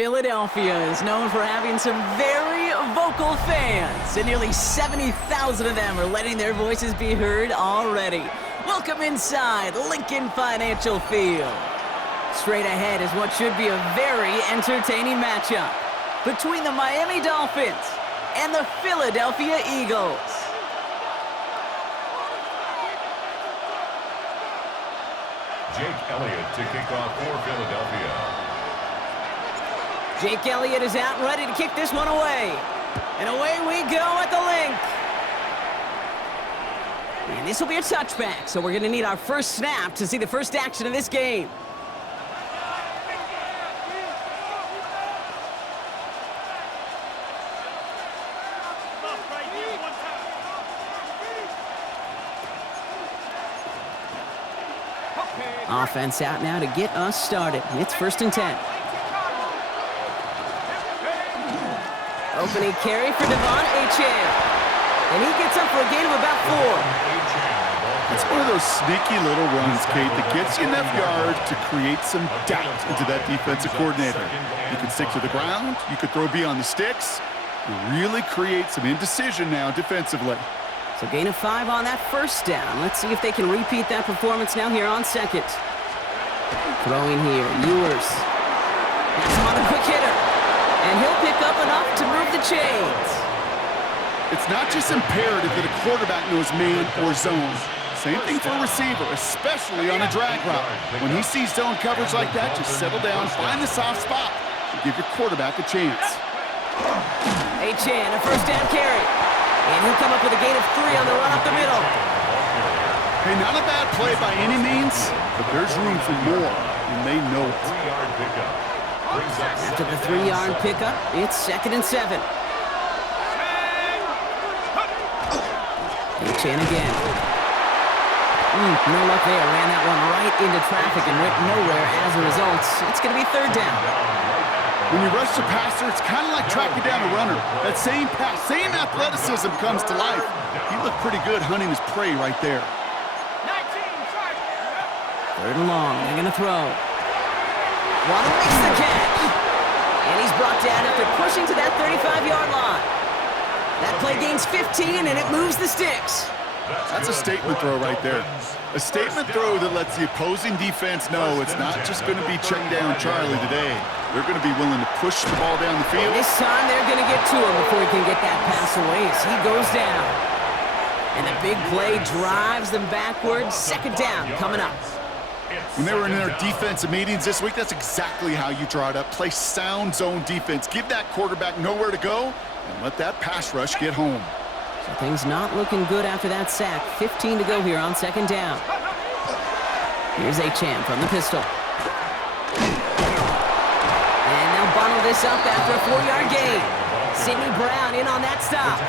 Philadelphia is known for having some very vocal fans, and nearly 70,000 of them are letting their voices be heard already. Welcome inside Lincoln Financial Field. Straight ahead is what should be a very entertaining matchup between the Miami Dolphins and the Philadelphia Eagles. Jake Elliott to kick off for Philadelphia. Jake Elliott is out ready to kick this one away. And away we go at the link. And this will be a touchback, so we're going to need our first snap to see the first action of this game. Offense out now to get us started. It's 1st and 10. Opening carry for Devon Achane. And he gets up for a gain of about 4. It's one of those sneaky little runs, Kate, that gets you enough yards to create some doubt into that defensive coordinator. You can stick to the ground. You could throw beyond the sticks. You really create some indecision now defensively. So gain of 5 on that first down. Let's see if they can repeat that performance now here on second. Throwing here, Ewers. That's him on the quick hitter. And he'll pick up enough to move the chains. It's not just imperative that a quarterback knows man or zone. Same thing for a receiver, especially on a drag route. When he sees zone coverage like that, just settle down, find the soft spot, and give your quarterback a chance. Achane, a first down carry. And he'll come up with a gain of 3 on the run up the middle. Hey, not a bad play by any means, but there's room for more, and they know it. After the 3-yard pickup, it's 2nd and 7. Achane again. No luck there. Ran that one right into traffic and went nowhere as a result. It's going to be 3rd down. When you rush the passer, it's kind of like tracking down a runner. That same pass, same athleticism comes to life. He looked pretty good hunting his prey right there. 3rd and long. They're going to throw. Waddle makes the catch. And he's brought down after pushing to that 35-yard line. That play gains 15, and it moves the sticks. That's a statement throw right there. A statement throw that lets the opposing defense know it's not just going to be check down Charlie today. They're going to be willing to push the ball down the field. This time they're going to get to him before he can get that pass away as he goes down. And the big play drives them backwards. 2nd down coming up. When they were in their defensive meetings this week, that's exactly how you draw it up. Play sound zone defense. Give that quarterback nowhere to go and let that pass rush get home. So things not looking good after that sack. 15 to go here on 2nd down. Here's Achane from the pistol. And they'll bundle this up after a 4-yard gain. Sidney Brown in on that stop.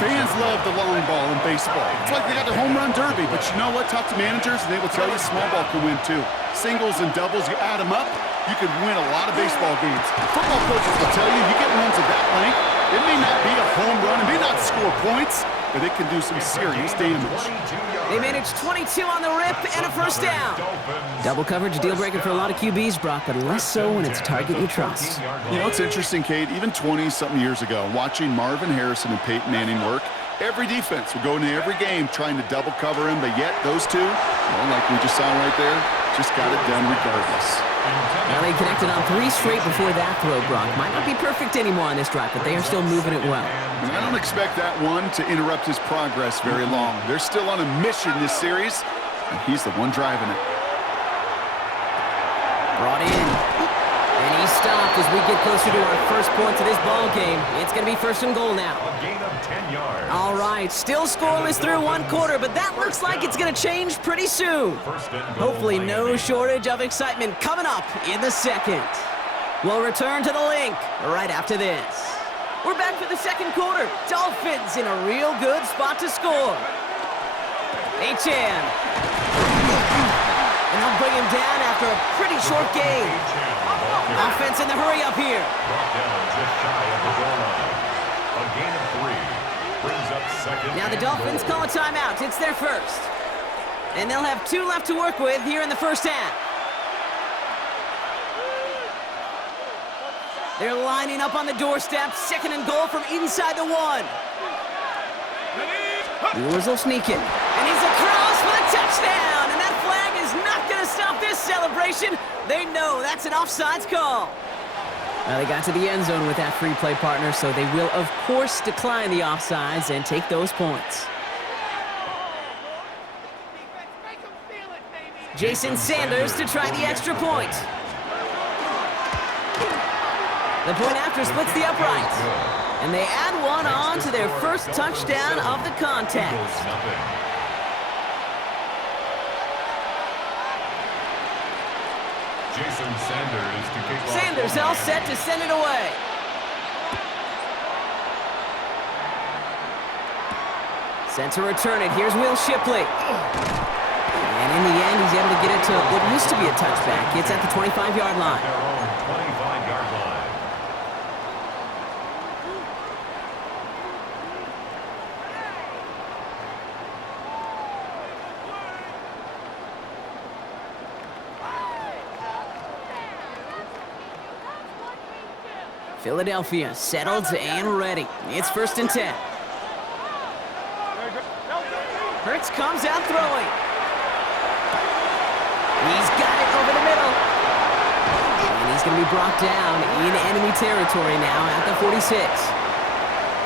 Fans love the long ball in baseball. It's like they got the home run derby, but you know what? Talk to managers and they will tell you small ball can win too. Singles and doubles, you add them up, you can win a lot of baseball games. Football coaches will tell you, you get runs of that length, it may not be a home run, it may not score points, but it can do some serious damage. They managed 22 on the rip and a first down. Double coverage, deal breaker for a lot of QBs, Brock, but less so when it's a target you trust. You know, it's interesting, Kate, even 20-something years ago, watching Marvin Harrison and Peyton Manning work, every defense would go into every game trying to double cover him, but yet those two, well, like we just saw right there, just got it done regardless. Now they connected on 3 straight before that throw, Brock. Might not be perfect anymore on this drive, but they are still moving it well. And I don't expect that one to interrupt his progress very long. They're still on a mission this series, and he's the one driving it. Brought in. And he stopped as we get closer to our first points of this ball game. It's going to be 1st and goal now. A gain of 10 yards. All right, still scoreless through 1 quarter, but that looks like it's going to change pretty soon. Hopefully no shortage of excitement coming up in the 2nd. We'll return to the link right after this. We're back for the 2nd quarter. Dolphins in a real good spot to score. Achane. And they'll bring him down after a pretty short game. Offense in the hurry up here. Brought down just shy of the goal line. A gain of 3 brings up 2nd. Now the Dolphins call a timeout. It's their first. And they'll have 2 left to work with here in the first half. They're lining up on the doorstep, 2nd and goal from inside the 1. Brewers will sneak it. And he's across for the touchdown. And that flag is not going to stop this celebration. They know that's an offsides call. Now they got to the end zone with that free play partner, so they will, of course, decline the offsides and take those points. Jason Sanders to try the extra point. The point after splits the uprights. And they add one on to their first touchdown of the contest. Jason Sanders to kick off. Sanders all set to send it away. Sent to return it. Here's Will Shipley. And in the end, he's able to get it to what used to be a touchback. It's at the 25-yard line. Their own 25-yard line. Philadelphia settled and ready. It's 1st and 10. Hurts comes out throwing. He's got it over the middle. And he's going to be brought down in enemy territory now at the 46.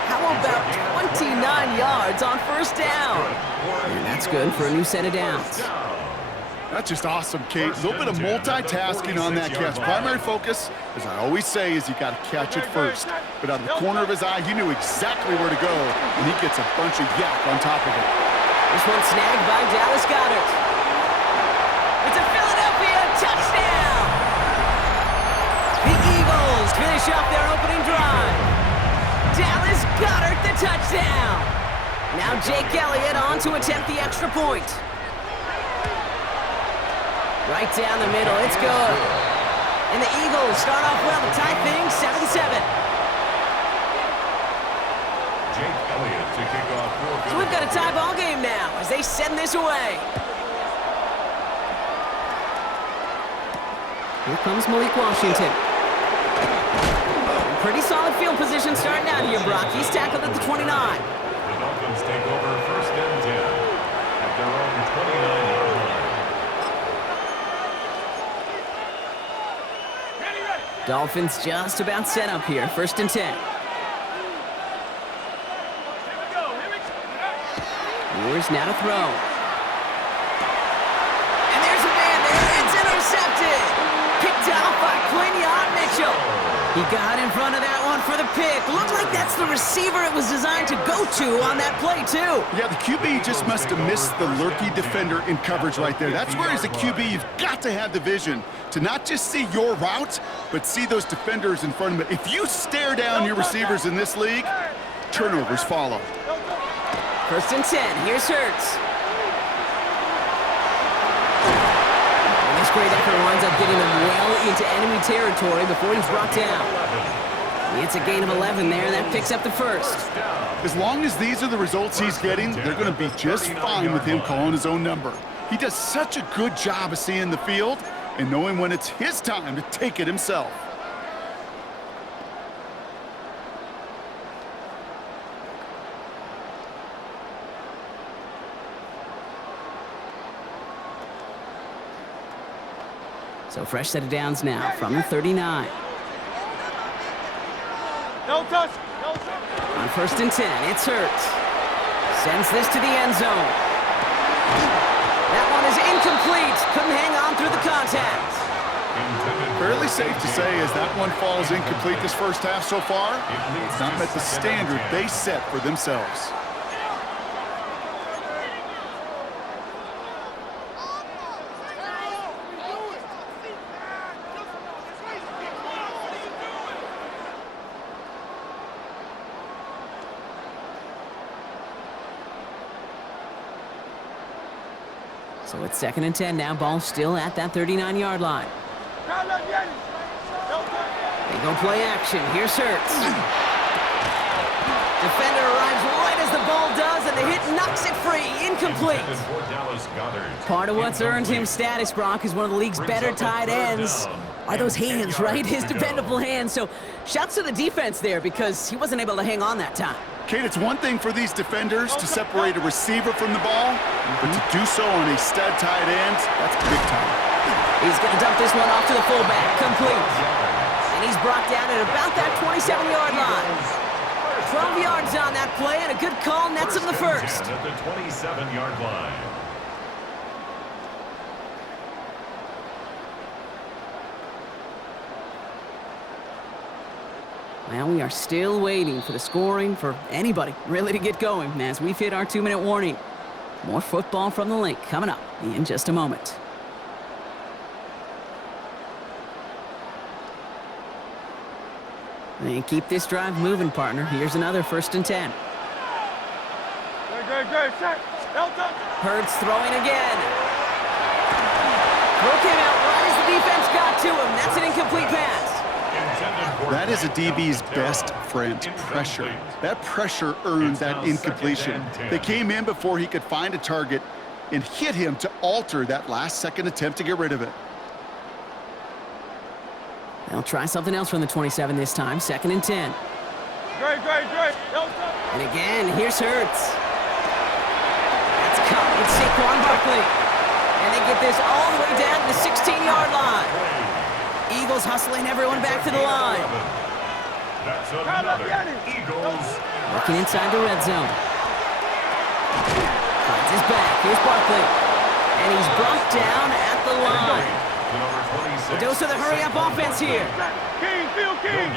How about 29 yards on 1st down? And that's good for a new set of downs. That's just awesome, Kate. A little bit of multitasking on that catch. Primary focus, as I always say, is you got to catch it first. But out of the corner of his eye, he knew exactly where to go, and he gets a bunch of yak on top of it. This one snagged by Dallas Goedert. It's a Philadelphia touchdown! The Eagles finish off their opening drive. Dallas Goedert the touchdown! Now Jake Elliott on to attempt the extra point. Right down the middle, it's good. And the Eagles start off well to tie things 7-7. Jake Elliott to kick off for. So we've got a tie ball game now as they send this away. Here comes Malik Washington. Pretty solid field position starting out here, Brock. He's tackled at the 29. The Dolphins take over 1st and 10 at their own 29-yard line. Dolphins just about set up here. 1st and 10. Brewers now to throw. And there's a man there. It's intercepted. Picked off by Quinion Mitchell. He got in front of that one for the pick. Looked like that's the receiver it was designed to go to on that play, too. Yeah, the QB just must have missed the lurky defender in coverage right there. That's where, as a QB, you've got to have the vision to not just see your route, but see those defenders in front of it. If you stare down your receivers in this league, turnovers follow. 1st and 10. Here's Hurts. And this great effort winds up getting him well into enemy territory before he's brought down. It's a gain of 11 there. That picks up the 1st. As long as these are the results he's getting, they're going to be just fine with him calling his own number. He does such a good job of seeing the field and knowing when it's his time to take it himself. So fresh set of downs now from the 39. No touch. No touch. On 1st and 10, it's Hurts. Sends this to the end zone. That one is incomplete. Couldn't hang on through the contact. Fairly safe to say as that one falls incomplete this first half so far, it's not met the standard they set for themselves. So it's 2nd and 10 now. Ball still at that 39-yard line. They go play action. Here's Hurts. Defender arrives right as the ball does, and the hit knocks it free. Incomplete. Part of what's earned him status, Brock, is one of the league's better tight ends. are those hands, right? His dependable hands. So shouts to the defense there because he wasn't able to hang on that time. Kate, it's one thing for these defenders to separate a receiver from the ball, but to do so on a stud tight end, that's big time. He's going to dump this one off to the fullback. Complete. And he's brought down at about that 27-yard line. 12 yards on that play, and a good call nets him the first. At the 27-yard line. Well, we are still waiting for the scoring for anybody really to get going as we've hit our 2-minute warning. More football from the link coming up in just a moment. And keep this drive moving, partner. Here's another 1st and 10. Good. Set. Hurts throwing again. Throw came out right as the defense got to him. That's an incomplete pass. That is a DB's best friend, pressure. That pressure earned that incompletion. They came in before he could find a target and hit him to alter that last-second attempt to get rid of it. They'll try something else from the 27 this time. 2nd and 10. Great. And again, here's Hurts. That's caught. It's Saquon Barkley. And they get this all the way down to the 16-yard line. Eagles hustling everyone back to the line. That's another Eagles. Working inside the red zone. Finds his back. Here's Barkley. And he's brought down at the line. A dose of the hurry-up offense here. Bill King.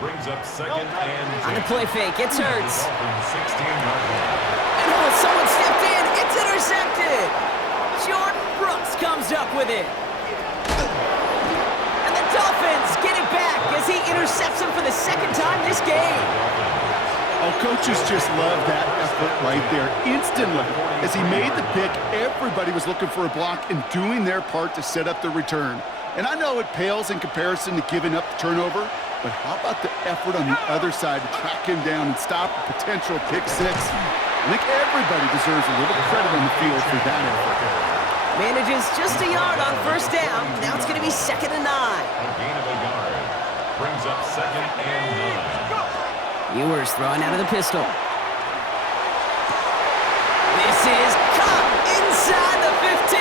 Brings up 2nd and 10. On the play fake, it's Hurts. 16-yard line. And oh, someone stepped in. It's intercepted. Jordan Brooks comes up with it. And the Dolphins get it back as he intercepts him for the 2nd time this game. Oh, coaches just love that effort right there. Instantly, as he made the pick, everybody was looking for a block and doing their part to set up the return. And I know it pales in comparison to giving up the turnover, but how about the effort on the other side to track him down and stop a potential pick six? I think everybody deserves a little credit on the field for that effort. Manages just a yard on 1st down. Now it's going to be 2nd and 9. A gain of a yard. Brings up 2nd and 9. Ewers throwing out of the pistol. This is caught inside the 15.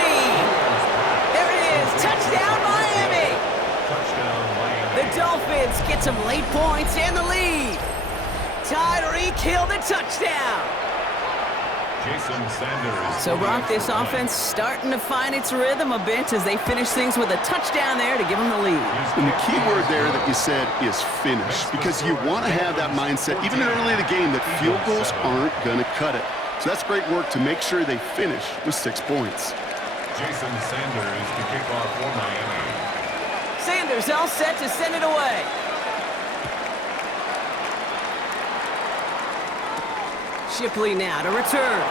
There it is. Touchdown, Miami. Touchdown, Miami. The Dolphins get some late points and the lead. Tyreek Hill the touchdown. Jason Sanders. So, Brock, this offense starting to find its rhythm a bit as they finish things with a touchdown there to give them the lead. And the key word there that you said is finish, because you want to have that mindset, even early in the game, that field goals aren't going to cut it. So that's great work to make sure they finish with 6 points. Jason Sanders to kick off for Miami. Sanders all set to send it away. Shipley now to return.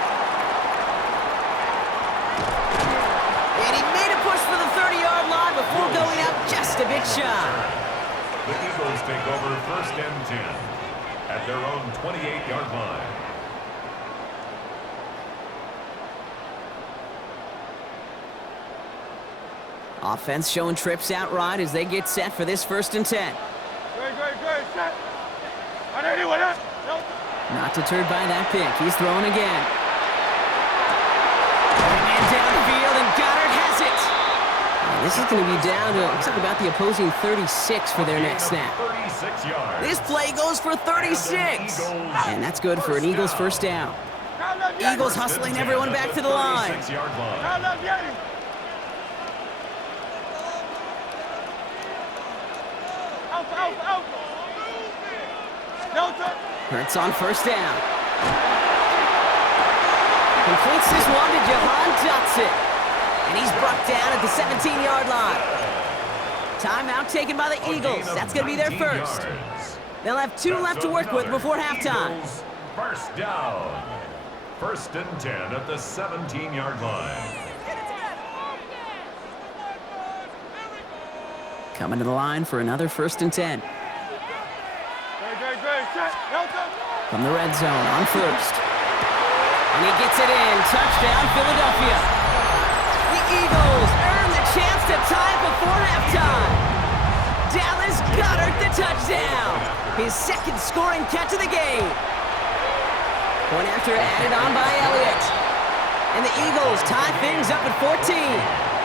And he made a push for the 30-yard line before going out just a bit shy. The Eagles take over 1st and 10 at their own 28-yard line. Offense showing trips out right as they get set for this 1st and 10. Great. Set. Not deterred by that pick. He's throwing again. Man downfield, and Goddard has it. And this is going to be down to, looks like about the opposing 36 for their next snap. 36 yards. This play goes for 36. And that's good for an Eagles 1st down. Eagles hustling everyone back to the line. 36-yard line. Hurts on 1st down. Completes this one to Jahan Dotson. And he's brought down at the 17-yard line. Timeout taken by the Eagles. That's going to be their first. They'll have 2 left to work with before halftime. 1st down. 1st and 10 at the 17-yard line. Coming to the line for another 1st and 10. From the red zone on 1st. And he gets it in. Touchdown, Philadelphia. The Eagles earn the chance to tie before halftime. touchdown! His second scoring catch of the game. Point after added on by Elliott. And the Eagles tie things up at 14.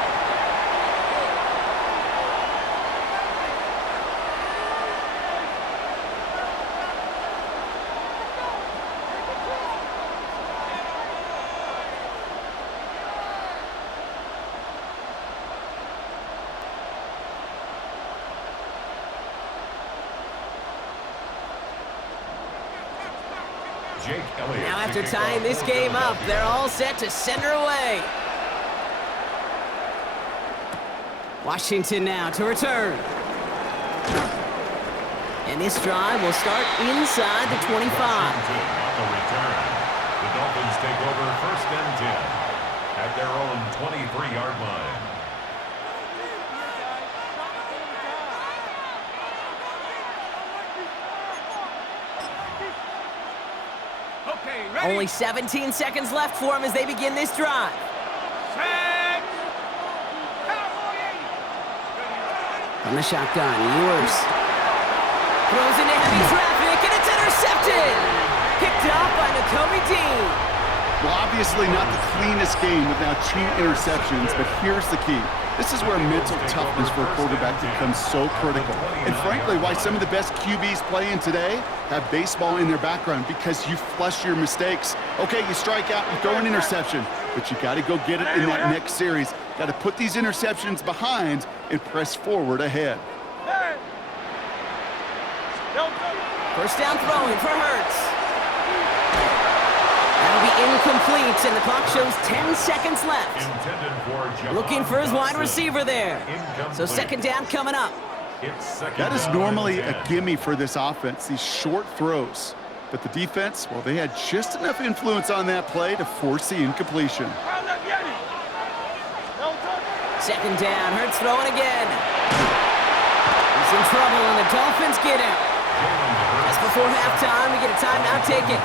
Now after tying this game up, they're all set to send her away. Washington now to return. And this drive will start inside the 25. On the return, the Dolphins take over 1st and 10 at their own 23-yard line. Only 17 seconds left for him as they begin this drive. From the shotgun, Ewers throws into heavy traffic, and it's intercepted! Picked up by Nakobe Dean. Well, obviously not the cleanest game with now 2 interceptions, but here's the key. This is where mental toughness for a quarterback becomes so critical. And frankly, why some of the best QBs playing today have baseball in their background, because you flush your mistakes. Okay, you strike out, you throw an interception, but you got to go get it in that next series. Got to put these interceptions behind and press forward ahead. First down throwing for Hurts. That'll be incomplete, and the clock shows 10 seconds left. Looking for his wide receiver there. So second down coming up. That is normally a gimme for this offense, these short throws. But the defense, well, they had just enough influence on that play to force the incompletion. Second down, Hurts throwing again. He's in trouble, and the Dolphins get him. Just before halftime, we get a timeout taken.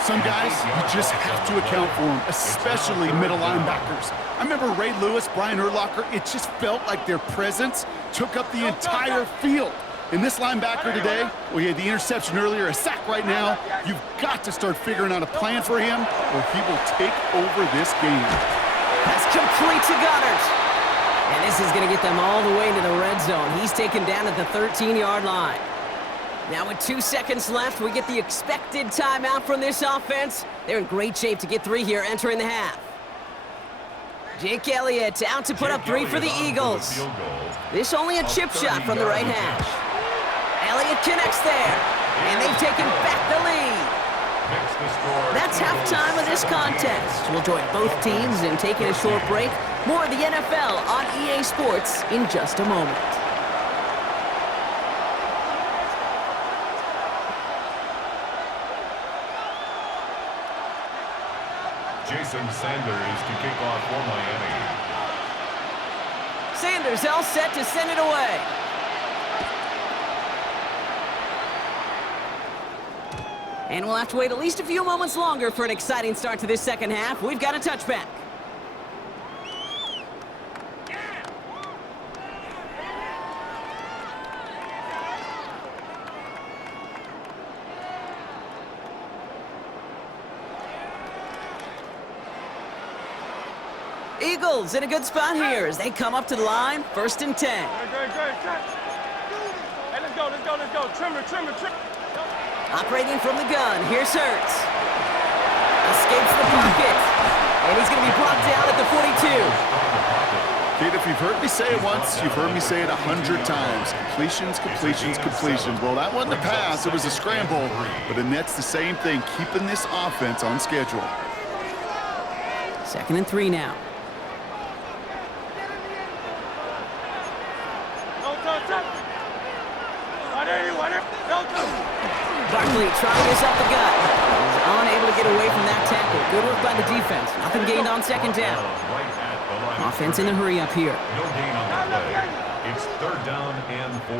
Some guys, you just have to account for them, especially middle linebackers. I remember Ray Lewis, Brian Urlacher, it just felt like their presence took up the entire field. And this linebacker today, well, he had the interception earlier, a sack right now. You've got to start figuring out a plan for him, or he will take over this game. Pass complete to Goddard. And this is going to get them all the way into the red zone. He's taken down at the 13-yard line. Now with 2 seconds left, we get the expected timeout from this offense. They're in great shape to get 3 here entering the half. Jake Elliott out to put up 3 for the Eagles. This only a chip shot from the right hash. Elliott connects there, and they've taken back the lead. That's halftime of this contest. We'll join both teams in taking a short break. More of the NFL on EA Sports in just a moment. Jason Sanders to kick off for Miami. Sanders all set to send it away. And we'll have to wait at least a few moments longer for an exciting start to this second half. We've got a touchback. Eagles in a good spot here as they come up to the line, 1st and 10. Great. Hey, let's go. Trimmer. Operating from the gun, here's Hurts. Escapes the pocket, and he's going to be brought down at the 42. Kid, if you've heard me say it once, you've heard me say it 100 times. Completions. Well, that wasn't a pass, it was a scramble, but the net's the same thing, keeping this offense on schedule. 2nd and 3 now. Barkley trying this up the gut. He's unable to get away from that tackle. Good work by the defense. Nothing gained on 2nd down. Offense in the hurry up here. No gain on the play. It's 3rd down and 4.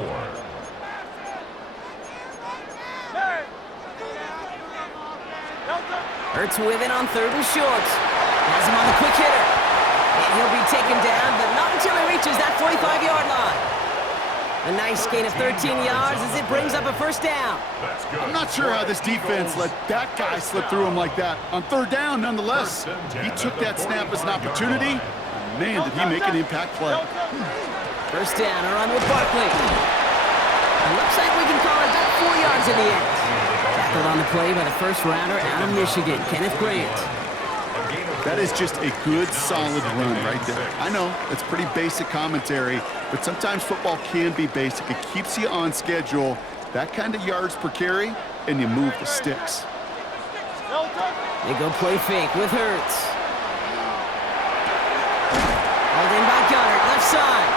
Hurts with it on 3rd and short. Has him on the quick hitter. And he'll be taken down, but not until he reaches that 45-yard line. A nice gain of 13 yards as it brings up a first down. I'm not sure how this defense let that guy slip through him like that. On third down, nonetheless, he took that snap as an opportunity. And man, did he make an impact play. First down, a run with Barkley. It looks like we can call it about 4 yards in the end. Tackled on the play by the first rounder out of Michigan, Kenneth Grant. That is just a good, solid run right there. I know, it's pretty basic commentary, but sometimes football can be basic. It keeps you on schedule, that kind of yards per carry, and you move the sticks. They go play fake with Hurts. Hauled in by Gunner, left side.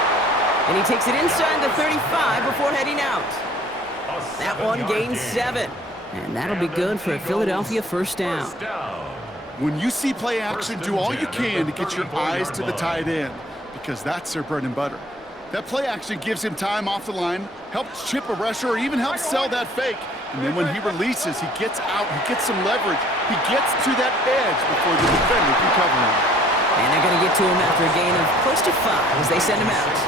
And he takes it inside the 35 before heading out. That one gains 7. And that'll be good for a Philadelphia first down. When you see play action, do all you can to get your eyes to the tight end, because that's their bread and butter. That play action gives him time off the line, helps chip a rusher, or even helps sell that fake. And then when he releases, he gets out, he gets some leverage. He gets to that edge before the defender can cover him. And they're going to get to him after a gain of close to 5 as they send him out.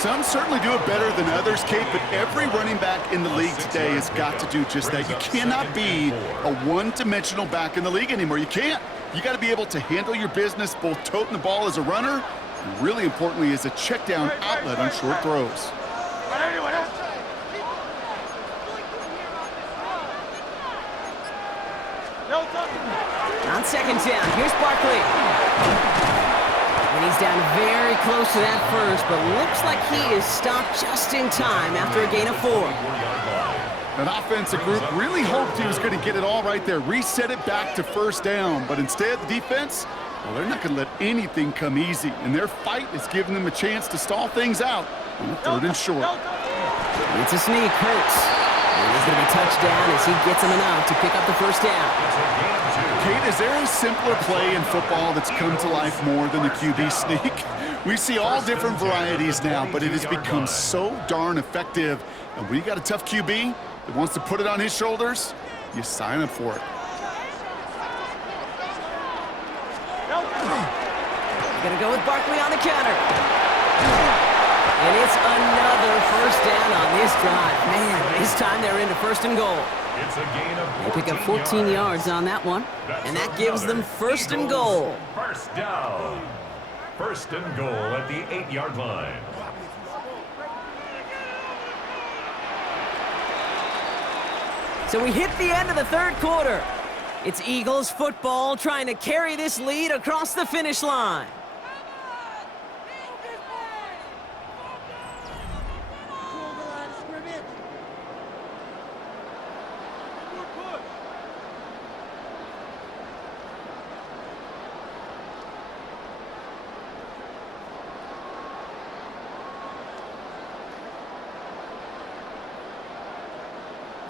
Some certainly do it better than others, Kate, but every running back in the league today has got to do just that. You cannot be a one-dimensional back in the league anymore. You can't. You got to be able to handle your business, both toting the ball as a runner, and really importantly as a check-down outlet on short throws. On second down, here's Barkley. And he's down very close to that first, but looks like he is stopped just in time after a gain of 4. That offensive group really hoped he was going to get it all right there, reset it back to first down, but instead the defense, well, they're not going to let anything come easy, and their fight is giving them a chance to stall things out on the 3rd and short. It's a sneak, Hurts. And he's going to be touchdown as he gets him enough to pick up the first down. Kate, is there a simpler play in football that's come to life more than the QB sneak? We see all different varieties now, but it has become so darn effective. And when you got a tough QB that wants to put it on his shoulders, you sign up for it. Gonna go with Barkley on the counter. And it's another first down on this drive. Man, this time they're into 1st and goal. It's a gain of 14 They pick up 14 yards on that one. And that gives them 1st and goal. First down. 1st and goal at the 8-yard line. So we hit the end of the 3rd quarter. It's Eagles football trying to carry this lead across the finish line.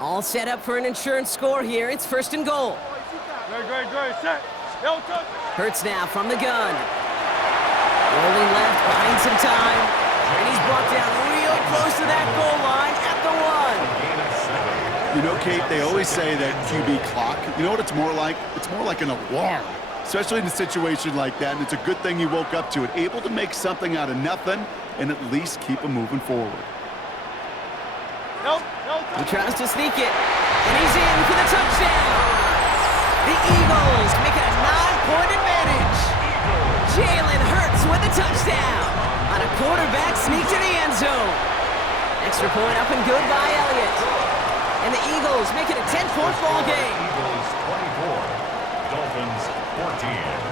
All set up for an insurance score here. It's 1st and goal. Great. Set. Hurts now from the gun. Rolling left, buying some time. And he's brought down real close to that goal line at the 1. You know, Kate, they always say that QB clock, you know what it's more like? It's more like an alarm, especially in a situation like that. And it's a good thing you woke up to it, able to make something out of nothing and at least keep them moving forward. He tries to sneak it, and he's in for the touchdown. The Eagles make it a 9-point advantage. Jalen Hurts with the touchdown on a quarterback sneak to the end zone. Extra point up and good by Elliott. And the Eagles make it a 10-point ball game. Eagles 24, Dolphins 14.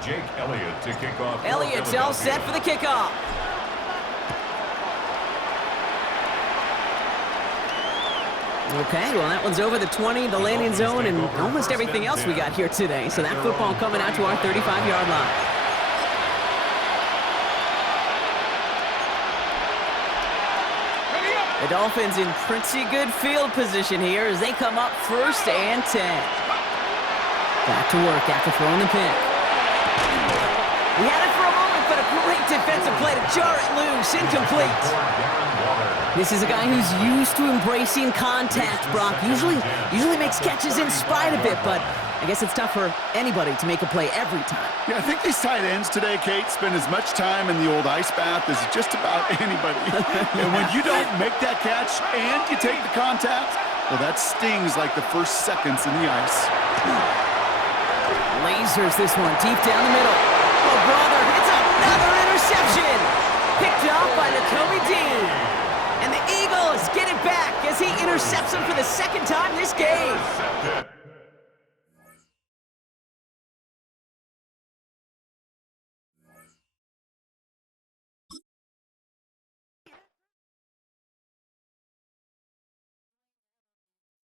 Jake Elliott to kick off. Elliott's all set for the kickoff. Okay, well, that one's over the 20, the landing zone, and almost everything else we got here today. So that football coming out to our 35-yard line. The Dolphins in pretty good field position here as they come up 1st and 10. Back to work after throwing the pick. We had it for a moment but a great defensive play to jar it loose. Incomplete. This is a guy who's used to embracing contact, Brock. Usually makes catches in spite of it, but I guess it's tough for anybody to make a play every time. Yeah, I think these tight ends today, Kate, spend as much time in the old ice bath as just about anybody. And when you don't make that catch and you take the contact, well, that stings like the first seconds in the ice. Lasers this one deep down the middle. Oh, brother, it's another interception. Picked off by Nakobe Dean. And the Eagles get it back as he intercepts him for the second time this game.